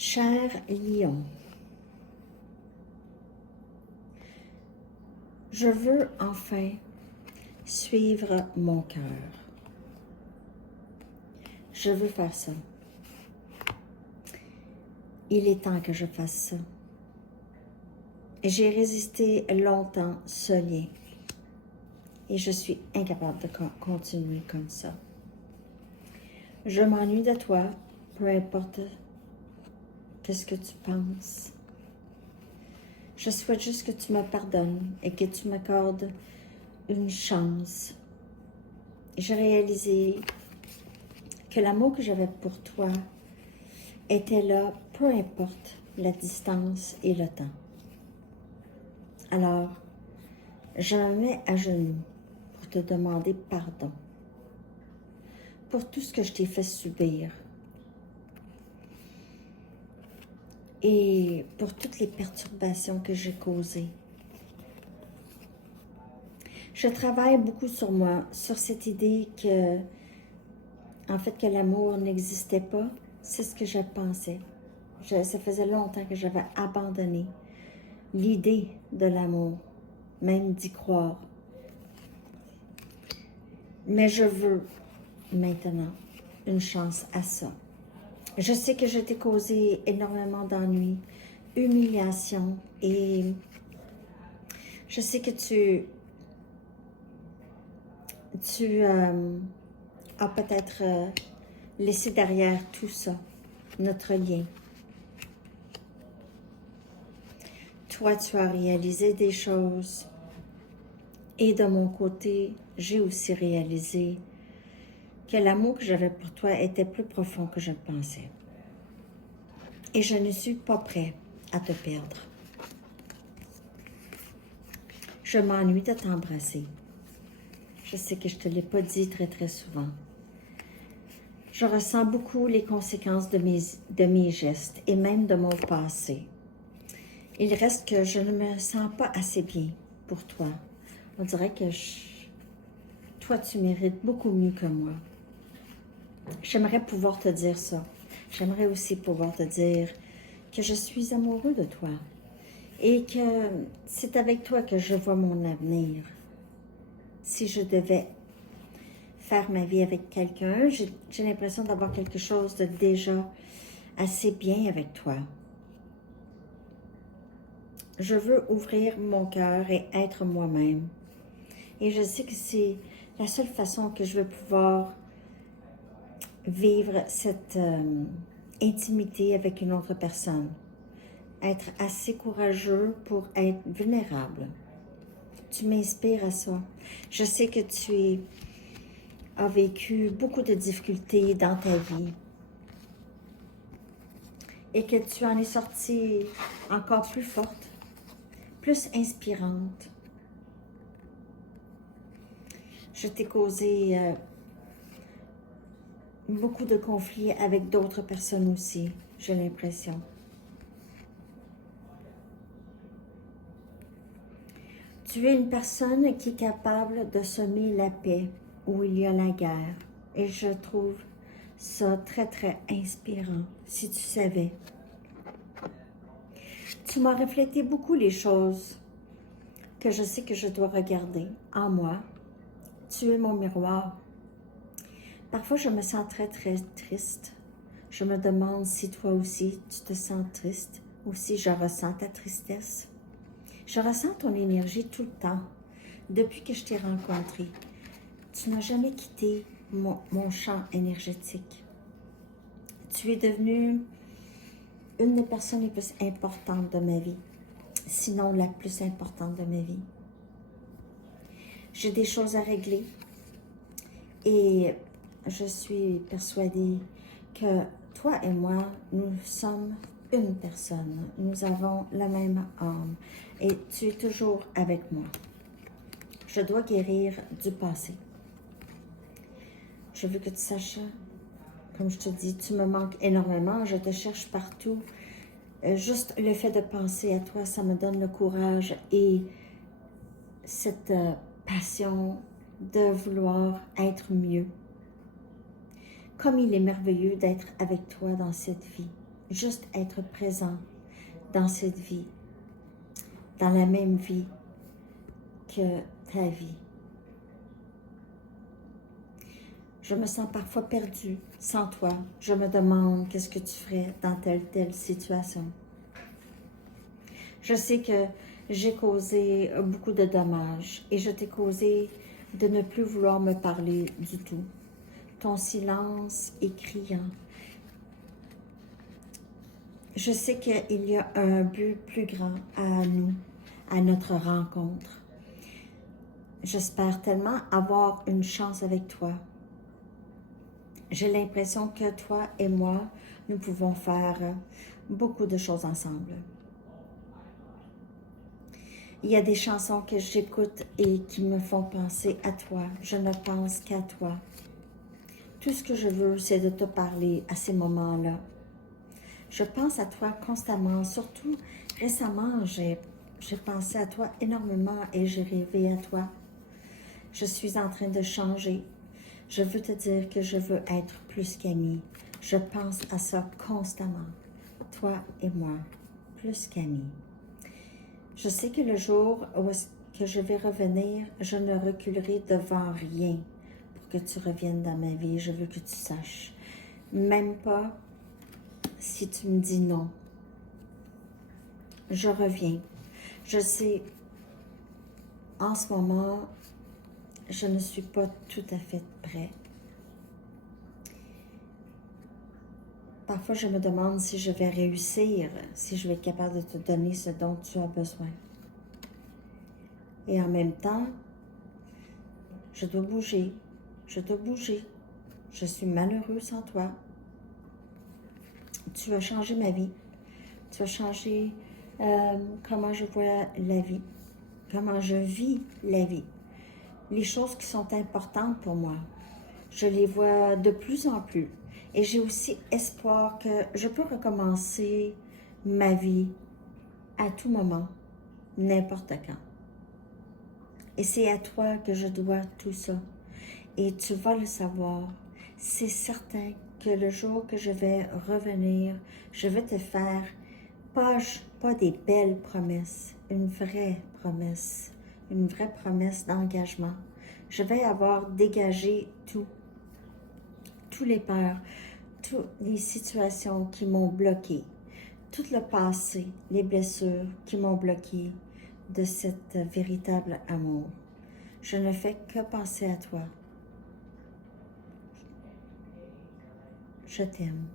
Cher lion, je veux enfin suivre mon cœur. Je veux faire ça. Il est temps que je fasse ça. J'ai résisté longtemps ce lien et je suis incapable de continuer comme ça. Je m'ennuie de toi, peu importe qu'est-ce que tu penses. Je souhaite juste que tu me pardonnes et que tu m'accordes une chance. J'ai réalisé que l'amour que j'avais pour toi était là, peu importe la distance et le temps. Alors, je me mets à genoux pour te demander pardon pour tout ce que je t'ai fait subir et pour toutes les perturbations que j'ai causées. Je travaille beaucoup sur moi, sur cette idée que, en fait, que l'amour n'existait pas. C'est ce que je pensais. Ça faisait longtemps que j'avais abandonné l'idée de l'amour, même d'y croire. Mais je veux maintenant une chance à ça. Je sais que je t'ai causé énormément d'ennuis, humiliation et je sais que tu as peut-être laissé derrière tout ça, notre lien. Toi, tu as réalisé des choses et de mon côté, j'ai aussi réalisé que l'amour que j'avais pour toi était plus profond que je pensais. Et je ne suis pas prêt à te perdre. Je m'ennuie de t'embrasser. Je sais que je ne te l'ai pas dit très souvent. Je ressens beaucoup les conséquences de mes gestes et même de mon passé. Il reste que je ne me sens pas assez bien pour toi. On dirait que toi, tu mérites beaucoup mieux que moi. J'aimerais pouvoir te dire ça. J'aimerais aussi pouvoir te dire que je suis amoureux de toi et que c'est avec toi que je vois mon avenir. Si je devais faire ma vie avec quelqu'un, j'ai l'impression d'avoir quelque chose de déjà assez bien avec toi. Je veux ouvrir mon cœur et être moi-même. Et je sais que c'est la seule façon que je vais pouvoir vivre cette intimité avec une autre personne. Être assez courageux pour être vulnérable. Tu m'inspires à ça. Je sais que tu as vécu beaucoup de difficultés dans ta vie et que tu en es sortie encore plus forte, plus inspirante. Je t'ai causé beaucoup de conflits avec d'autres personnes aussi, j'ai l'impression. Tu es une personne qui est capable de semer la paix où il y a la guerre. Et je trouve ça très inspirant, si tu savais. Tu m'as reflété beaucoup les choses que je sais que je dois regarder en moi. Tu es mon miroir. Parfois, je me sens très triste. Je me demande si toi aussi, tu te sens triste ou si je ressens ta tristesse. Je ressens ton énergie tout le temps, depuis que je t'ai rencontré. Tu n'as jamais quitté mon champ énergétique. Tu es devenue une des personnes les plus importantes de ma vie, sinon la plus importante de ma vie. J'ai des choses à régler et je suis persuadée que toi et moi, nous sommes une personne. Nous avons la même âme et tu es toujours avec moi. Je dois guérir du passé. Je veux que tu saches, comme je te dis, tu me manques énormément. Je te cherche partout. Juste le fait de penser à toi, ça me donne le courage et cette passion de vouloir être mieux. Comme il est merveilleux d'être avec toi dans cette vie. juste être présent dans cette vie, dans la même vie que ta vie. Je me sens parfois perdue sans toi. Je me demande qu'est-ce que tu ferais dans telle situation. Je sais que j'ai causé beaucoup de dommages et je t'ai causé de ne plus vouloir me parler du tout. Ton silence est criant. Je sais qu'il y a un but plus grand à nous, à notre rencontre. J'espère tellement avoir une chance avec toi. J'ai l'impression que toi et moi, nous pouvons faire beaucoup de choses ensemble. Il y a des chansons que j'écoute et qui me font penser à toi. Je ne pense qu'à toi. Tout ce que je veux, c'est de te parler à ces moments-là. Je pense à toi constamment, surtout récemment, j'ai pensé à toi énormément et j'ai rêvé à toi. Je suis en train de changer. Je veux te dire que je veux être plus qu'amie. Je pense à ça constamment. Toi et moi, plus qu'amis. Je sais que le jour où que je vais revenir, je ne reculerai devant rien pour que tu reviennes dans ma vie. Je veux que tu saches. Même pas si tu me dis non. Je reviens. Je sais, en ce moment, je ne suis pas tout à fait prêt. Parfois, je me demande si je vais réussir, si je vais être capable de te donner ce dont tu as besoin. Et en même temps, je dois bouger. Je dois bouger. Je suis malheureux sans toi. Tu as changé ma vie. Tu as changé comment je vois la vie, comment je vis la vie. Les choses qui sont importantes pour moi, je les vois de plus en plus. Et j'ai aussi espoir que je peux recommencer ma vie à tout moment, n'importe quand. Et c'est à toi que je dois tout ça. Et tu vas le savoir. C'est certain que le jour que je vais revenir, je vais te faire pas des belles promesses, une vraie promesse d'engagement. Je vais avoir dégagé tous les peurs, toutes les situations qui m'ont bloqué, tout le passé, les blessures qui m'ont bloqué de cet véritable amour. Je ne fais que penser à toi. Je t'aime.